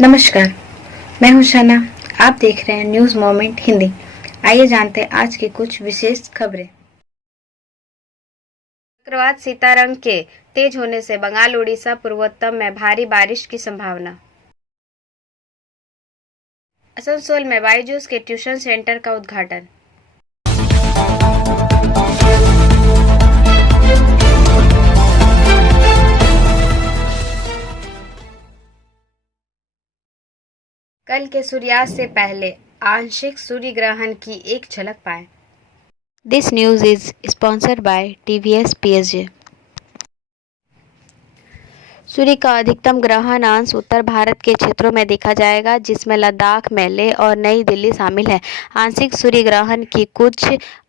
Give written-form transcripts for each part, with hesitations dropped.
नमस्कार, मैं हूं शना। आप देख रहे हैं न्यूज मोमेंट हिंदी। आइए जानते हैं आज की कुछ विशेष खबरें। चक्रवात सितारंग के तेज होने से बंगाल उड़ीसा पूर्वोत्तर में भारी बारिश की संभावना। आसनसोल में बायजूस के ट्यूशन सेंटर का उद्घाटन। कल के सूर्यास्त से पहले आंशिक सूर्य ग्रहण की एक झलक पाएं। This news is sponsored bye TVS PSG। सूर्य का अधिकतम ग्रहण अंश उत्तर भारत के क्षेत्रों में देखा जाएगा, जिसमें लद्दाख में लेह और नई दिल्ली शामिल है। आंशिक सूर्य ग्रहण की कुछ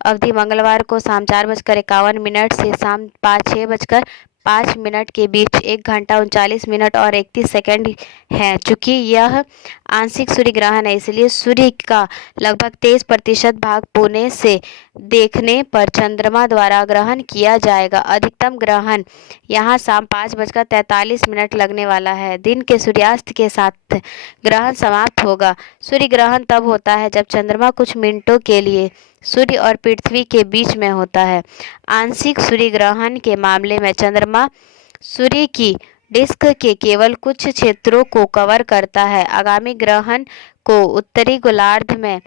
अवधि मंगलवार को शाम 4:51 से शाम 6:05 के बीच 1 घंटा 39 मिनट और 31 सेकंड है। चूंकि यह आंशिक सूर्य ग्रहण है, इसलिए सूर्य का लगभग 23% भाग पुणे से देखने पर चंद्रमा द्वारा ग्रहण किया जाएगा। अधिकतम ग्रहण यहाँ शाम 5:43 लगने वाला है। दिन के सूर्यास्त के साथ ग्रहण समाप्त होगा। सूर्य ग्रहण तब होता है जब चंद्रमा कुछ मिनटों के लिए सूर्य और पृथ्वी के बीच में होता है। आंशिक सूर्य ग्रहण के मामले में चंद्रमा सूर्य की डिस्क के केवल कुछ क्षेत्रों को कवर करता है। आगामी ग्रहण को उत्तरी गोलार्ध में,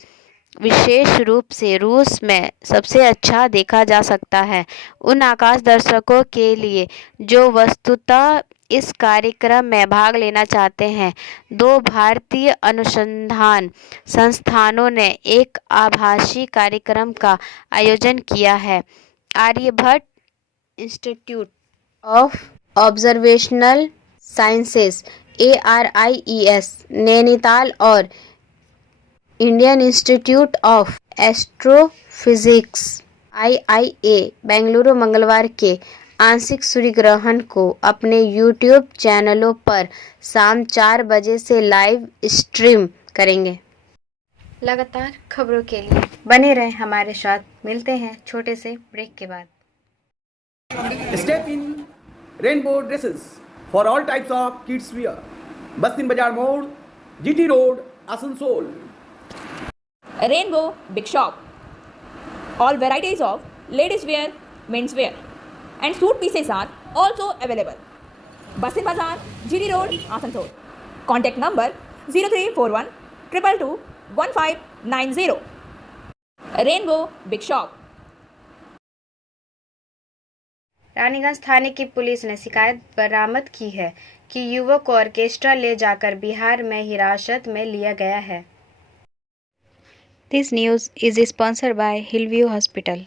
विशेष रूप से रूस में सबसे अच्छा देखा जा सकता है। उन आकाश दर्शकों के लिए जो वस्तुतः इस कार्यक्रम में भाग लेना चाहते हैं, 2 भारतीय अनुसंधान संस्थानों ने एक आभासी कार्यक्रम का आयोजन किया है। Aryabhatta institute of observational sciences ARIES Nainital और Indian institute of astrophysics IIA Bengaluru मंगलवार के आंशिक सूर्य ग्रहण को अपने YouTube चैनलों पर शाम 4 बजे से लाइव स्ट्रीम करेंगे। लगातार खबरों के लिए बने रहें हमारे साथ। मिलते हैं छोटे से ब्रेक के बाद। Step in rainbow dresses for all types of kids wear. Bastin Bazaar Mall, GT Road, Asansol. Rainbow Big Shop. All varieties of ladies wear, men's wear, and suit pieces are also available. Bastin Bazaar, GT Road, Asansol. Contact number 0341 222 1590. Rainbow Big Shop. Raniganj थाने की police ने शिकायत बरामद की है कि युवक को orchestra ले जाकर बिहार में हिरासत में लिया गया है। This news is sponsored by Hillview hospital.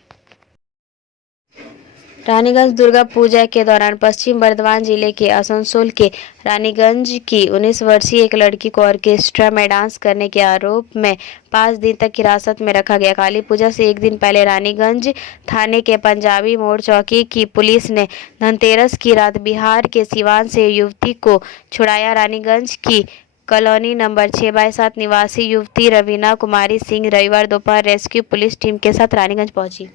Raniganj Durga Puja के दौरान पश्चिम बर्धमान जिले के आसनसोल के रानीगंज की 19 वर्षीय एक लड़की को ऑर्केस्ट्रा में डांस करने के आरोप में 5 दिन तक हिरासत में रखा गया। काली पूजा से एक दिन पहले रानीगंज थाने के पंजाबी मोड़ चौकी की पुलिस ने धनतेरस की रात बिहार के सिवान से युवती को छुड़ाया। रानीगंज की कॉलोनी नंबर 6/7 निवासी युवती रवीना कुमारी सिंह रविवार दोपहर रेस्क्यू पुलिस टीम के साथ रानीगंज पहुंची।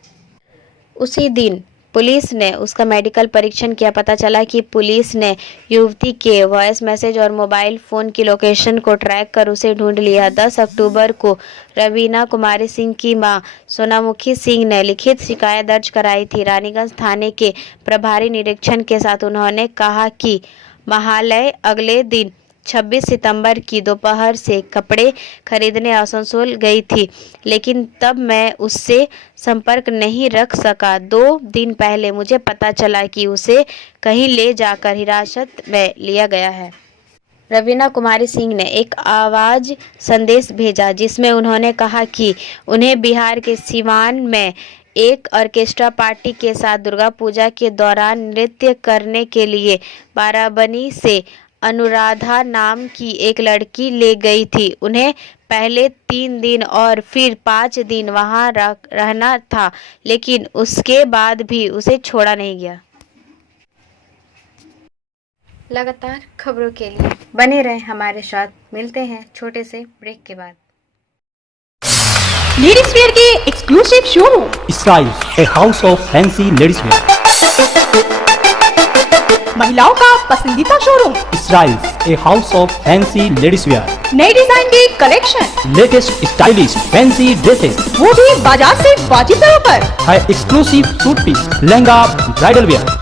उसी दिन पुलिस ने उसका मेडिकल परीक्षण किया। पता चला कि पुलिस ने युवती के वॉइस मैसेज और मोबाइल फ़ोन की लोकेशन को ट्रैक कर उसे ढूंढ लिया। 10 अक्टूबर को रवीना कुमारी सिंह की मां सोनामुखी सिंह ने लिखित शिकायत दर्ज कराई थी। रानीगंज थाने के प्रभारी निरीक्षण के साथ उन्होंने कहा कि महालय अगले दिन 26 सितंबर की दोपहर से कपड़े खरीदने आसनसोल गई थी, लेकिन तब मैं उससे संपर्क नहीं रख सका। 2 दिन पहले मुझे पता चला कि उसे कहीं ले जाकर हिरासत में लिया गया है। रवीना कुमारी सिंह ने एक आवाज़ संदेश भेजा जिसमें उन्होंने कहा कि उन्हें बिहार के सिवान में एक ऑर्केस्ट्रा पार्टी के साथ दुर्गा पूजा के दौरान नृत्य करने के लिए बाराबनी से अनुराधा नाम की एक लड़की ले गई थी। उन्हें पहले 3 दिन और फिर 5 दिन वहां रहना था, लेकिन उसके बाद भी उसे छोड़ा नहीं गया। लगातार खबरों के लिए बने रहें हमारे साथ। मिलते हैं छोटे से ब्रेक के बाद। लेडीज वेयर के exclusive showroom. Styles, a house of fancy ladies wear. महिलाओं का पसंदीदा showroom, Styles, a house of fancy ladies wear. नए डिजाइन के collection, Latest stylish fancy dresses. वो भी बाजार से वाजिब दरों पर। है exclusive suit piece, lehenga, bridal wear.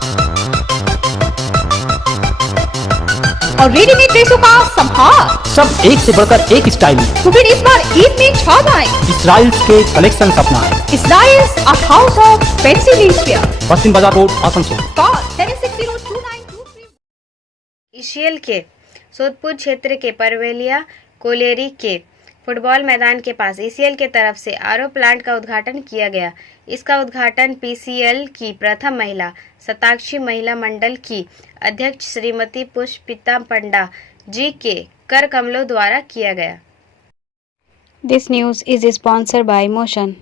और रेडीमेड ड्रेसों का संभार। सब एक से बढ़कर एक स्टाइल. तो फिर इस बार ईद में छा जाएं। Styles के कलेक्शन अपनाएं. Styles, a house of fancy ladies wear. बस्तिन बाजार रोड, आसनसोल. Call 7602923। ईसीएल के सोदपुर क्षेत्र के परवेलिया कोलेरी के फुटबॉल मैदान के पास ईसीएल के तरफ से आरओ प्लांट का उद्घाटन किया गया। इसका उद्घाटन पीसीएल की प्रथम महिला शताक्षी महिला मंडल की अध्यक्ष श्रीमती पुष्पिता पंडा जी के कर कमलों द्वारा किया गया। This news is sponsored bye motion.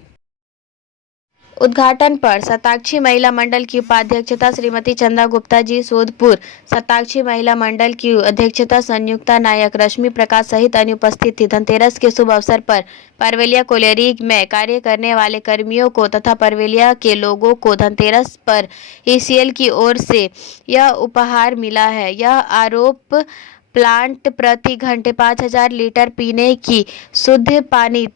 उद्घाटन पर शताक्षी महिला मंडल की उपाध्यक्षता श्रीमती चंदा गुप्ता जी, सोदपुर शताक्षी महिला मंडल की अध्यक्षता संयुक्ता नायक, रश्मि प्रकाश सहित अन्य उपस्थित थी। धनतेरस के शुभ अवसर पर परवेलिया कोलेरी में कार्य करने वाले कर्मियों को तथा परवेलिया के लोगों को धनतेरस पर ईसीएल की ओर से यह उपहार मिला है। यह आरोप प्लांट प्रति घंटे 5000 लीटर पीने की शुद्ध पानी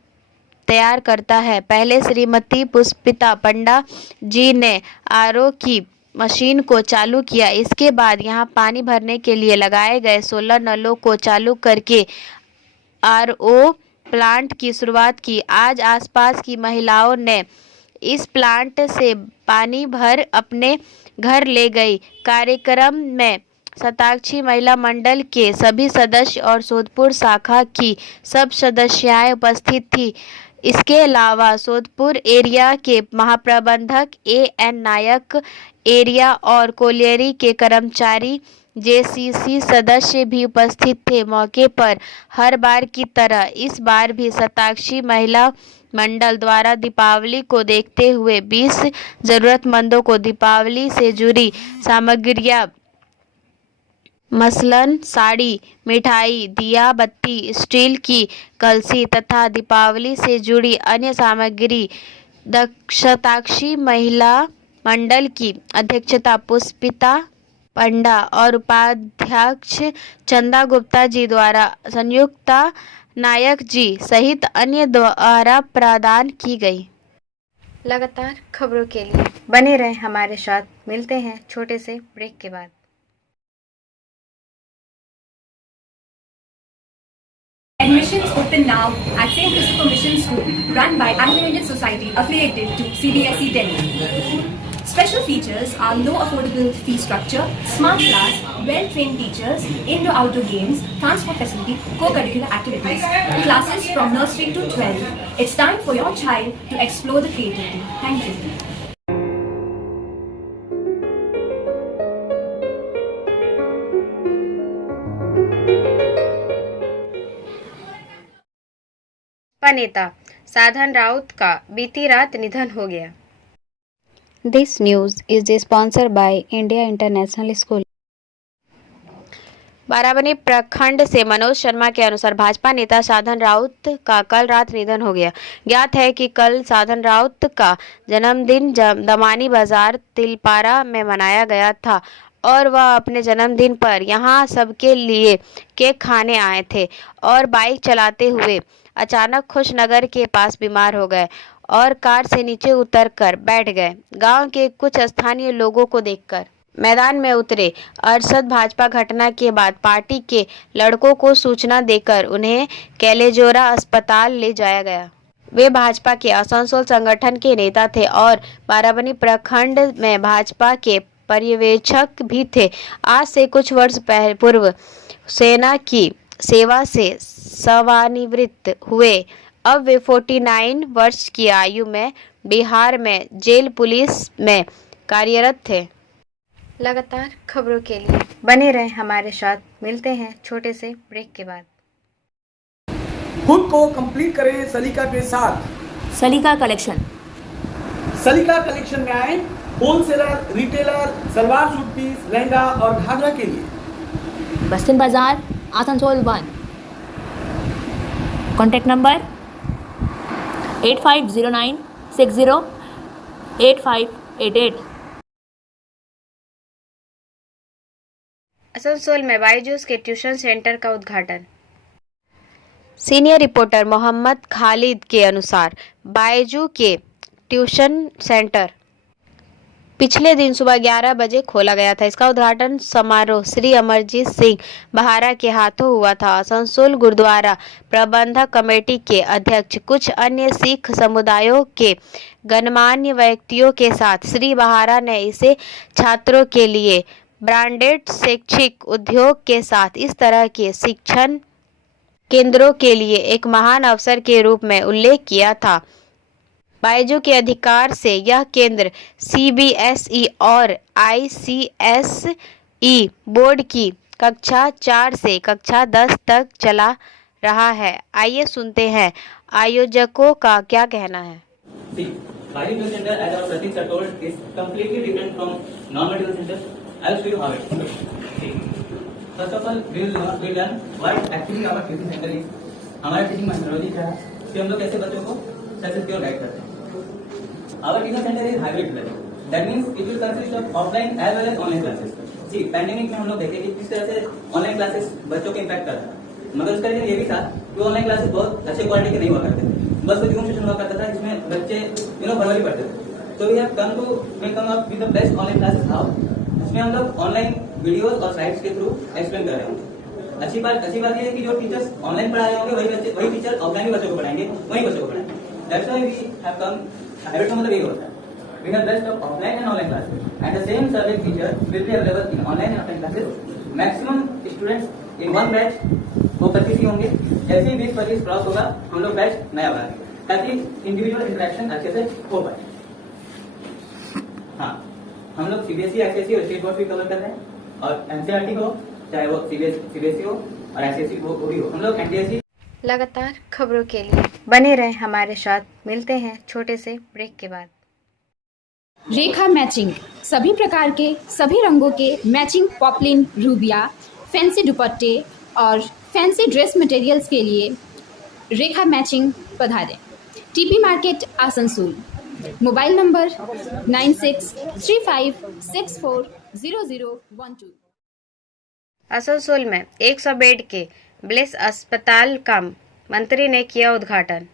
तैयार करता है। पहले श्रीमती पुष्पिता पंडा जी ने आरओ की मशीन को चालू किया। इसके बाद यहां पानी भरने के लिए लगाए गए 16 नलों को चालू करके आरओ प्लांट की शुरुआत की। आज आसपास की महिलाओं ने इस प्लांट से पानी भर अपने घर ले गई। कार्यक्रम में शताक्षी महिला मंडल के सभी सदस्य और सोदपुर शाखा की सब सदस्याएं उपस्थित थी। इसके अलावा सोदपुर एरिया के महाप्रबंधक एएन नायक, एरिया और कोलेरी के कर्मचारी, जेसीसी सदस्य भी उपस्थित थे। मौके पर हर बार की तरह इस बार भी शताक्षी महिला मंडल द्वारा दीपावली को देखते हुए 20 जरूरतमंदों को दीपावली से जुड़ी सामग्रियां मसलन साड़ी, मिठाई, दिया बत्ती, स्टील की कलसी तथा दीपावली से जुड़ी अन्य सामग्री शताक्षी महिला मंडल की अध्यक्षता पुष्पिता पंडा और उपाध्यक्ष चंदा गुप्ता जी द्वारा संयुक्ता नायक जी सहित अन्य द्वारा प्रदान की गई। लगातार खबरों के लिए बने रहें हमारे साथ। मिलते हैं छोटे से ब्रेक के बाद। Admissions open now at St. Christopher Mission School, run by Anglo-Indian Society affiliated to CBSE Delhi. Special features are low affordable fee structure, smart class, well-trained teachers, indoor-outdoor games, transport facility, co-curricular activities, classes from nursery to 12. It's time for your child to explore the creativity. Thank you. नेता साधन राउत का बीती रात निधन हो गया। This news is sponsored by India international school. Barabani प्रखंड से मनोज शर्मा के अनुसार भाजपा नेता साधन राउत का कल रात निधन हो गया। ज्ञात है कि कल साधन राउत का जन्मदिन दमानी बाजार तिलपारा में मनाया गया था और वह अपने जन्मदिन पर यहां सबके लिए केक खाने आए थे और बाइक चलाते हुए अचानक खुशनगर के पास बीमार हो गए और कार से नीचे उतरकर बैठ गए। गांव के कुछ स्थानीय लोगों को देखकर मैदान में उतरे अरशद भाजपा घटना के बाद पार्टी के लड़कों को सूचना देकर उन्हें कैलेजोरा अस्पताल ले जाया गया। वे भाजपा के आसनसोल संगठन के नेता थे और बाराबनी प्रखंड में भाजपा के पर्यवेक्षक भी थे। आज से कुछ वर्ष पूर्व सेना की सेवा से सेवानिवृत्त हुए। अब वे 49 वर्ष की आयु में बिहार में जेल पुलिस में कार्यरत थे। लगातार खबरों के लिए बने रहें हमारे साथ। मिलते हैं छोटे से ब्रेक के बाद। खुद को कंप्लीट करें सलीका के साथ। सलीका कलेक्शन। सलीका कलेक्शन में आए wholesaler, retailer, salwar suit piece, lehenga और घाघरा के लिए। बस्तिन बाजार, आसनसोल 1। Contact number 8509 608588। आसनसोल में बायजूस के ट्यूशन सेंटर का उद्घाटन। सीनियर रिपोर्टर मोहम्मद खालिद के अनुसार बायजू के ट्यूशन सेंटर पिछले दिन सुबह 11 बजे खोला गया था। इसका उद्घाटन समारोह श्री अमरजीत सिंह बहारा के हाथों हुआ था। आसनसोल गुरुद्वारा प्रबंधक कमेटी के अध्यक्ष कुछ अन्य सिख समुदायों के गणमान्य व्यक्तियों के साथ श्री बहारा ने इसे छात्रों के लिए ब्रांडेड शैक्षिक उद्योग के साथ इस तरह के शिक्षण केंद्रों के लिए एक महान अवसर के रूप में उल्लेख किया था। बायजू के अधिकार से यह केंद्र CBSE और ICSE बोर्ड की कक्षा 4 से कक्षा 10 तक चला रहा है। आइए सुनते हैं आयोजकों का क्या कहना है। See, Baju Tuition Center, as our Pratik sir told, is completely different from normal tuition centers. I'll show you how it. See, first of all, we'll learn what actually our tuition center is. हमारा teaching methodology क्या है कि हम लोग कैसे बच्चों को successful guide करते हैं। Our tuition center is hybrid learning. That means it will consist of offline as well as online classes. See, pandemic में हम लोग देखे कि किस तरह से ऑनलाइन क्लासेस बच्चों को इम्पैक्ट करता है, मगर उसका रीजन ये भी था कि ऑनलाइन क्लासेस बहुत अच्छे क्वालिटी के नहीं हुआ करते थे। बस वो जूम सेशन हुआ करता था जिसमें बच्चे वर्बली पढ़ते थे। तो we have come up with the best online classes how, जिसमें हम लोग ऑनलाइन वीडियोस और स्लाइड्स के थ्रू एक्सप्लेन कर रहे होंगे। अच्छी बात ये है कि जो टीचर्स ऑनलाइन पढ़ा रहे होंगे वही टीचर ऑफलाइन भी बच्चों को पढ़ाएंगे, वही बच्चों को पढ़ाएंगे। That's why we have come hybrid का मतलब यही होता है। We have best of offline and online classes, and the same subject teacher will be available in online and offline classes. Maximum students in one batch वो 25 ही होंगे। जैसे ही 20-25 cross होगा हम लोग बैच नया बनाएंगे ताकि इंडिविजुअल इंटरेक्शन अच्छे से हो पाए। हाँ, हम लोग CBSE, ICSE और स्टेट बोर्ड भी कवर कर रहे हैं, और NCERT हो चाहे वो CBSE हो और ICSE वो भी हो, हम लोग NTSE। लगातार खबरों के लिए बने रहें हमारे साथ। मिलते हैं छोटे से ब्रेक के बाद। रेखा मैचिंग, सभी प्रकार के सभी रंगों के मैचिंग पॉपलिन, रूबिया, फैंसी दुपट्टे और फैंसी ड्रेस मटेरियल्स के लिए रेखा मैचिंग पधारें। TP market Asansol. Mobile number 9635640012। Asansol में 100 बेड के ब्लेस अस्पताल का मंत्री ने किया उद्घाटन।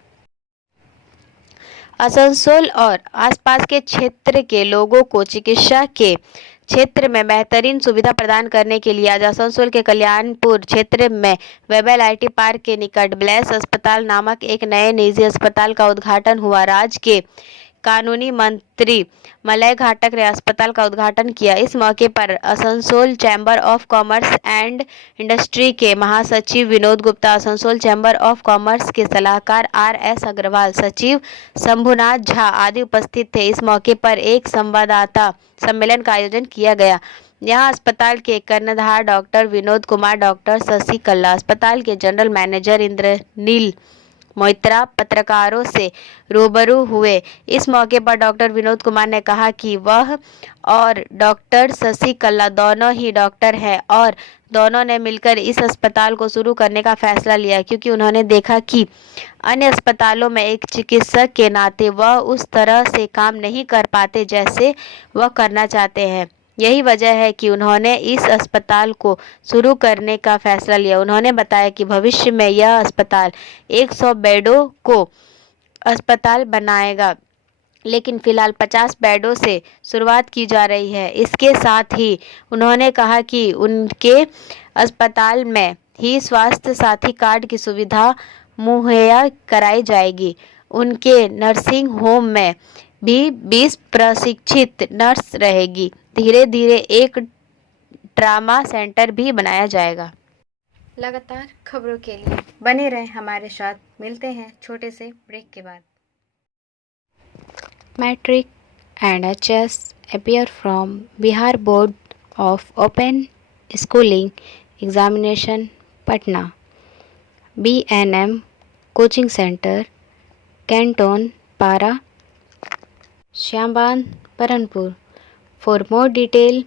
आसनसोल और आसपास के क्षेत्र के लोगों को चिकित्सा के क्षेत्र में बेहतरीन सुविधा प्रदान करने के लिए आज आसनसोल के कल्याणपुर क्षेत्र में वेबल IT पार्क के निकट ब्लेस अस्पताल नामक एक नए निजी अस्पताल का उद्घाटन हुआ। राज्य के कानूनी मंत्री मलय घाटक ने अस्पताल का उद्घाटन किया। इस मौके पर Asansol chamber of commerce and industry के महासचिव Vinod Gupta, Asansol chamber of commerce के सलाहकार RS अग्रवाल, सचिव शंभुनाथ झा आदि उपस्थित थे। इस मौके पर एक संवाददाता सम्मेलन का आयोजन किया गया। यहाँ अस्पताल के कर्णधार डॉक्टर विनोद कुमार, डॉक्टर शशि कल्ला, अस्पताल के जनरल मैनेजर इंद्रनील मोइत्रा पत्रकारों से रूबरू हुए। इस मौके पर डॉक्टर विनोद कुमार ने कहा कि वह और डॉक्टर शशि कल्ला दोनों ही डॉक्टर हैं और दोनों ने मिलकर इस अस्पताल को शुरू करने का फैसला लिया क्योंकि उन्होंने देखा कि अन्य अस्पतालों में एक चिकित्सक के नाते वह उस तरह से काम नहीं कर पाते जैसे वह करना चाहते हैं। यही वजह है कि उन्होंने इस अस्पताल को शुरू करने का फैसला लिया। उन्होंने बताया कि भविष्य में यह अस्पताल 100 बेडों को अस्पताल बनाएगा, लेकिन फिलहाल 50 बेडों से शुरुआत की जा रही है। इसके साथ ही उन्होंने कहा कि उनके अस्पताल में ही स्वास्थ्य साथी कार्ड की सुविधा मुहैया कराई जाएगी। उनके नर्सिंग होम में भी 20 प्रशिक्षित नर्स रहेगी। धीरे धीरे एक ट्रामा सेंटर भी बनाया जाएगा। लगातार खबरों के लिए बने रहें हमारे साथ। मिलते हैं छोटे से ब्रेक के बाद। Matric and HS appear from Bihar Board of Open Schooling Examination, Patna. BNM Coaching Center, Canton, Para, Shyamban, Paranpur. For more detail,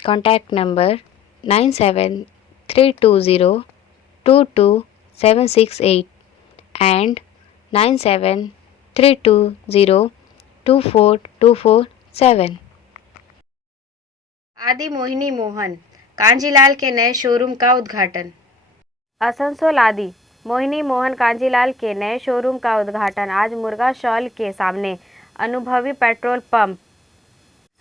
contact number 97320 22768 and 97320 320242447। आदि मोहिनी मोहन कांजीलाल के नए शोरूम का उद्घाटन। आसनसोल आदि मोहिनी मोहन कांजीलाल के नए शोरूम का उद्घाटन आज मुर्गा शॉल के सामने अनुभवी पेट्रोल पंप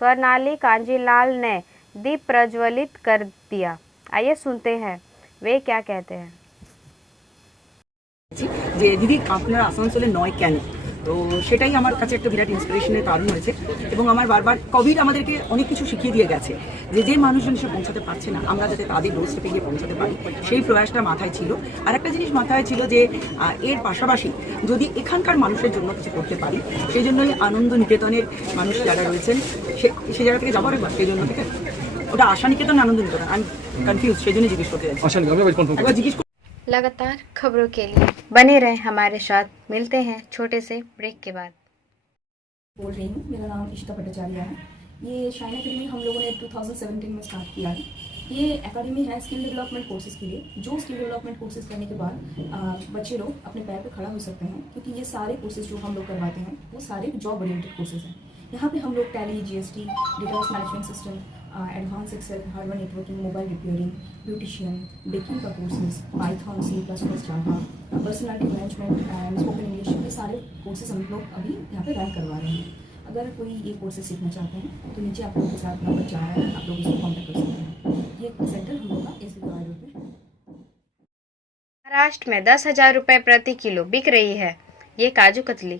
स्वर्णाली कांजीलाल ने दीप प्रज्वलित कर दिया। आइए सुनते हैं वे क्या कहते हैं। যে দিদি আপনারা আসানসোলে নয় কেন, তো সেটাই আমার কাছে একটা বিরাট ইন্সপিরেশনের কারণ হয়েছে। এবং আমার বারবার কোভিড আমাদেরকে অনেক কিছু শিখিয়ে দিয়ে গেছে, যে মানুষজন এসে পৌঁছাতে পারছে না আমরা যাতে তাদের ডোর স্টেপে গিয়ে পৌঁছাতে পারি, সেই প্রয়াসটা মাথায় ছিল। আর একটা জিনিস মাথায় ছিল যে এর পাশাপাশি যদি এখানকার মানুষের জন্য কিছু করতে পারি, সেই জন্যই আনন্দ নিকেতনের মানুষ যারা রয়েছেন সে জায়গা থেকে যাবার একবার সেই জন্য থেকে ওটা আশা নিকেতন আনন্দ নিকেতন, আমি কনফিউজ, সেই জন্য জিজ্ঞেস করতে যাচ্ছি। একবার জিজ্ঞেস लगातार खबरों के लिए बने रहें हमारे साथ। मिलते हैं छोटे से ब्रेक के बाद। बोल रही हूँ, मेरा नाम इशिता भट्टाचार्य है। ये शाइन एकेडमी हम लोगों ने 2017 में स्टार्ट किया है। ये एकेडमी है स्किल डेवलपमेंट कोर्सेज के लिए, जो स्किल डेवलपमेंट कोर्सेज करने के बाद बच्चे लोग अपने पैर पे खड़ा हो सकते हैं, क्योंकि ये सारे कोर्सेज जो हम लोग करवाते हैं वो सारे जॉब ओरिएंटेड कोर्सेज हैं। यहाँ पे हम लोग Tally, GST, database management system, advance Excel, hardware networking, mobile repairing, beautician, baking का courses, Python, C++, Java, personality management and spoken English, ये सारे कोर्सेज हम लोग अभी यहाँ पे रन करवा रहे हैं। अगर कोई ये कोर्सेज सीखना चाहते हैं तो नीचे आप लोगों के साथ नंबर जा रहा है, आप लोग इसको कॉन्टैक्ट कर सकते हैं। ये सेंटर हम लोग का एसबी रोड पे है। महाराष्ट्र में 10,000 रुपये प्रति किलो बिक रही है ये काजू कतली।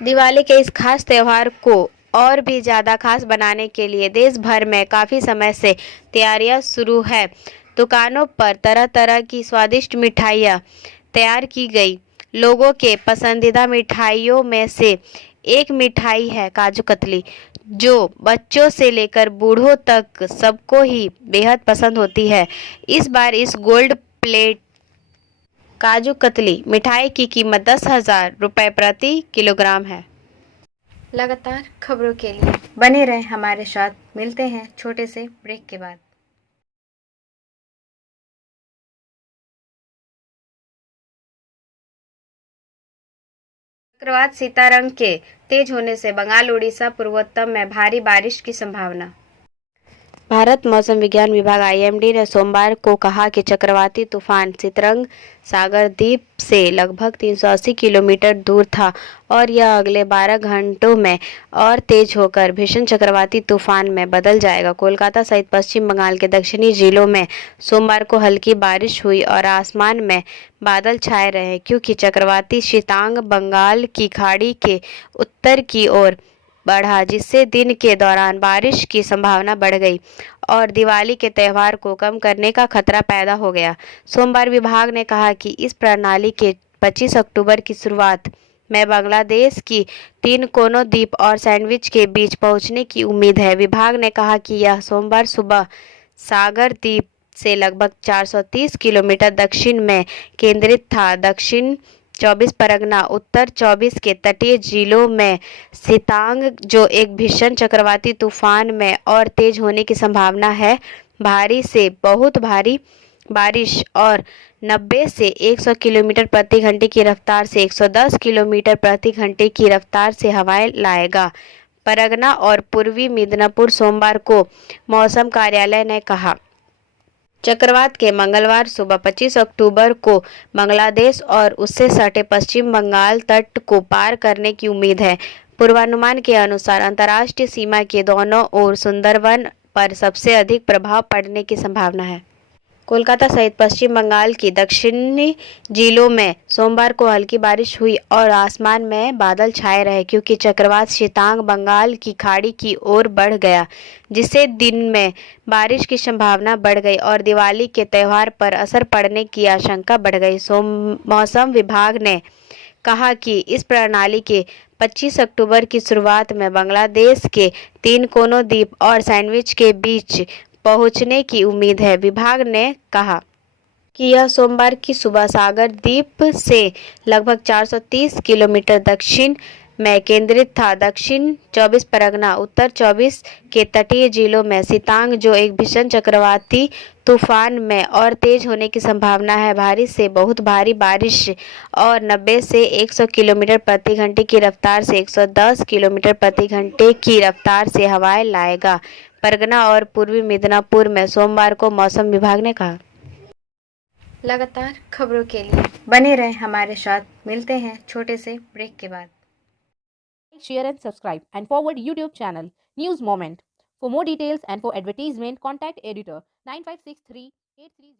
दिवाली के इस खास त्यौहार को और भी ज़्यादा खास बनाने के लिए देश भर में काफ़ी समय से तैयारियां शुरू है। दुकानों पर तरह तरह की स्वादिष्ट मिठाइयाँ तैयार की गई। लोगों के पसंदीदा मिठाइयों में से एक मिठाई है काजू कतली, जो बच्चों से लेकर बूढ़ों तक सबको ही बेहद पसंद होती है। इस बार इस गोल्ड प्लेट काजू कतली मिठाई की कीमत 10,000 रुपये प्रति किलोग्राम है। लगातार खबरों के लिए बने रहें हमारे साथ। मिलते हैं छोटे से ब्रेक के बाद। चक्रवात सितारंग के तेज होने से बंगाल उड़ीसा पूर्वोत्तर में भारी बारिश की संभावना। भारत मौसम विज्ञान विभाग IMD ने सोमवार को कहा कि चक्रवाती तूफान सितरंग सागर द्वीप से लगभग 380 किलोमीटर दूर था और यह अगले 12 घंटों में और तेज होकर भीषण चक्रवाती तूफान में बदल जाएगा। कोलकाता सहित पश्चिम बंगाल के दक्षिणी जिलों में सोमवार को हल्की बारिश हुई और आसमान में बादल छाए रहे, क्योंकि चक्रवाती शीतांग बंगाल की खाड़ी के उत्तर की ओर बढ़ा, जिससे दिन के दौरान बारिश की संभावना बढ़ गई और दिवाली के त्यौहार को कम करने का खतरा पैदा हो गया। सोमवार विभाग ने कहा कि इस प्रणाली के 25 अक्टूबर की शुरुआत में बांग्लादेश की 3 कोनों द्वीप और सैंडविच के बीच पहुंचने की उम्मीद है। विभाग ने कहा कि यह सोमवार सुबह सागर द्वीप से लगभग 430 किलोमीटर दक्षिण में केंद्रित था। दक्षिण 24 परगना, उत्तर 24 के तटीय जिलों में सितांग, जो एक भीषण चक्रवाती तूफान में और तेज होने की संभावना है, भारी से बहुत भारी बारिश और 90 से 100 किलोमीटर प्रति घंटे की रफ्तार से 110 किलोमीटर प्रति घंटे की रफ्तार से हवाएं लाएगा। परगना और पूर्वी मिदनापुर सोमवार को मौसम कार्यालय ने कहा। चक्रवात के मंगलवार सुबह 25 अक्टूबर को बांग्लादेश और उससे सटे पश्चिम बंगाल तट को पार करने की उम्मीद है। पूर्वानुमान के अनुसार अंतर्राष्ट्रीय सीमा के दोनों ओर सुंदरवन पर सबसे अधिक प्रभाव पड़ने की संभावना है। कोलकाता सहित पश्चिम बंगाल की दक्षिणी जिलों में सोमवार को हल्की बारिश हुई और आसमान में बादल छाए रहे, क्योंकि चक्रवात शीतांग बंगाल की खाड़ी की ओर बढ़ गया, जिससे दिन में बारिश की संभावना बढ़ गई और दिवाली के त्यौहार पर असर पड़ने की आशंका बढ़ गई। मौसम विभाग ने कहा कि इस प्रणाली के 25 अक्टूबर की शुरुआत में बांग्लादेश के 3 कोनों द्वीप और सैंडविच के बीच पहुंचने की उम्मीद है। विभाग ने कहा कि यह सोमवार की सुबह सागर द्वीप से लगभग 430 किलोमीटर दक्षिण में केंद्रित था। दक्षिण 24 परगना, उत्तर 24 के तटीय जिलों में सितांग जो एक भीषण चक्रवाती तूफान में और तेज होने की संभावना है। भारी से बहुत भारी बारिश और 90 से 100 किलोमीटर प्रति घंटे की रफ्तार से 110 किलोमीटर प्रति घंटे की रफ्तार से हवाएं लाएगा। परगना और पूर्वी मिदनापुर में सोमवार को मौसम विभाग ने कहा। लगातार खबरों के लिए बने रहें हमारे साथ। मिलते हैं छोटे से ब्रेक के बाद। Share and subscribe and forward YouTube channel News Moment. For more details and for advertisement, contact editor 956383.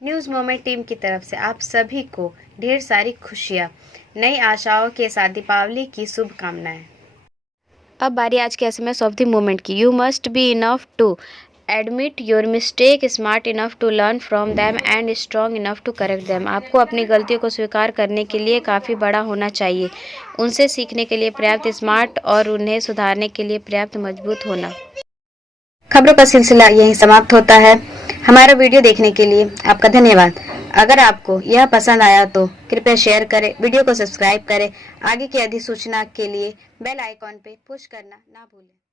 News moment team की तरफ से आप सभी को ढेर सारी खुशियाँ, नई आशाओं के साथ दीपावली की शुभकामनाएं। अब बारी आज के एसएमएस ऑफ द मोमेंट की। You must be enough to admit your mistake, smart enough to learn from them and strong enough to correct them. आपको अपनी गलतियों को स्वीकार करने के लिए काफ़ी बड़ा होना चाहिए, उनसे सीखने के लिए पर्याप्त स्मार्ट और उन्हें सुधारने के लिए पर्याप्त मजबूत होना। खबरों का सिलसिला यहीं समाप्त होता है। हमारा वीडियो देखने के लिए आपका धन्यवाद। अगर आपको यह पसंद आया तो कृपया शेयर करें, वीडियो को सब्सक्राइब करें। आगे की अधिसूचना के लिए बेल आइकॉन पे पुश करना ना भूलें।